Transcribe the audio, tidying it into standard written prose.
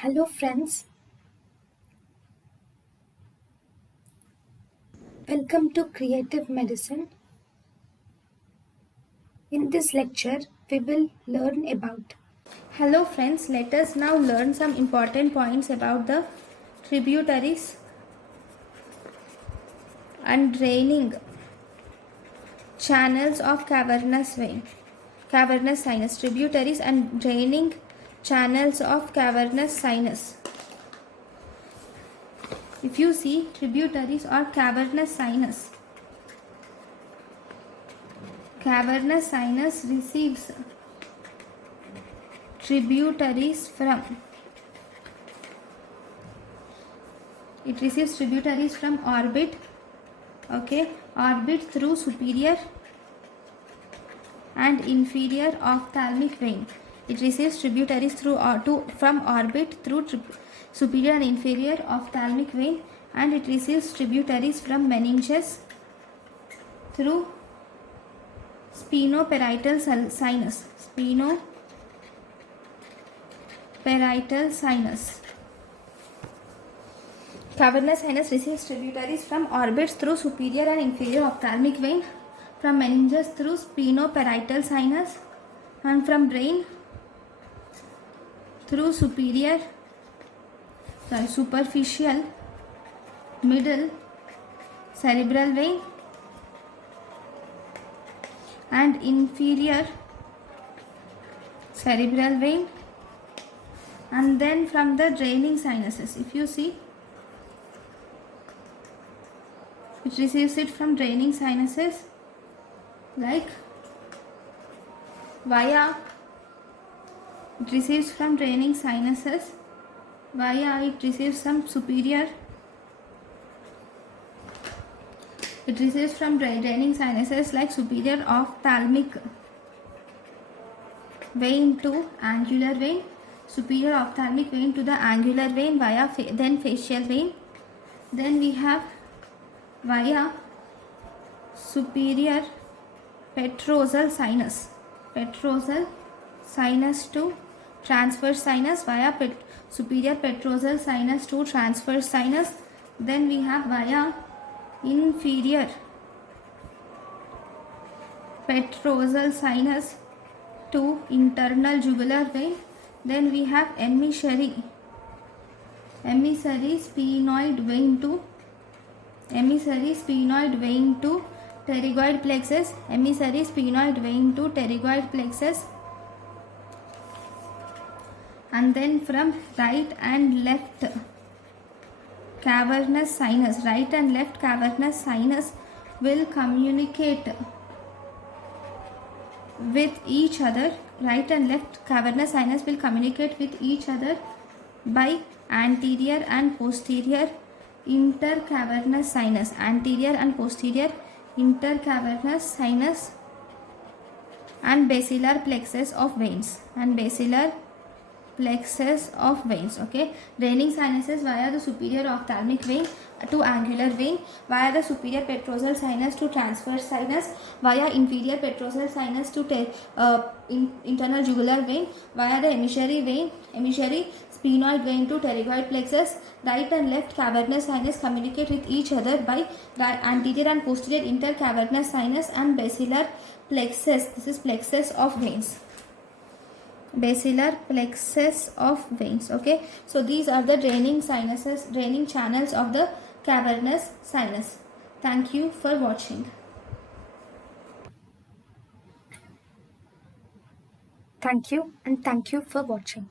Hello friends, welcome to Creative Medicine. In this lecture, we will learn about. Hello friends, let us now learn some important points about the tributaries and draining channels of cavernous vein, cavernous sinus, tributaries and draining channels of cavernous sinus. If you see tributaries or cavernous sinus receives tributaries from orbit, orbit through superior and inferior ophthalmic vein. It receives tributaries from orbit through superior and inferior ophthalmic vein, and it receives tributaries from meninges through sphenoparietal sinus. Sphenoparietal sinus. Cavernous sinus receives tributaries from orbits through superior and inferior ophthalmic vein, from meninges through sphenoparietal sinus, and from brain through superficial middle cerebral vein and inferior cerebral vein, and then from the draining sinuses. If you see, it receives it from draining sinuses like it receives from draining sinuses it receives some superior, it receives from draining sinuses like superior ophthalmic vein to angular vein, superior ophthalmic vein to the angular vein via then facial vein. Then we have via superior petrosal sinus to transverse sinus, via superior petrosal sinus to transverse sinus. Then we have via inferior petrosal sinus to internal jugular vein. Then we have emissary sphenoid vein to pterygoid plexus, emissary sphenoid vein to pterygoid plexus, and then from right and left cavernous sinus, will communicate with each other. Right and left cavernous sinus will communicate with each other by anterior and posterior intercavernous sinus, and basilar plexus of veins, okay. Draining sinuses via the superior ophthalmic vein to angular vein, via the superior petrosal sinus to transverse sinus, via inferior petrosal sinus to internal jugular vein, via the emissary sphenoid vein to pterygoid plexus. Right and left cavernous sinus communicate with each other by anterior and posterior intercavernous sinus and basilar plexus. This is plexus of veins. Basilar plexus of veins. Okay, so these are the draining channels of the cavernous sinus. Thank you for watching. Thank you and thank you for watching.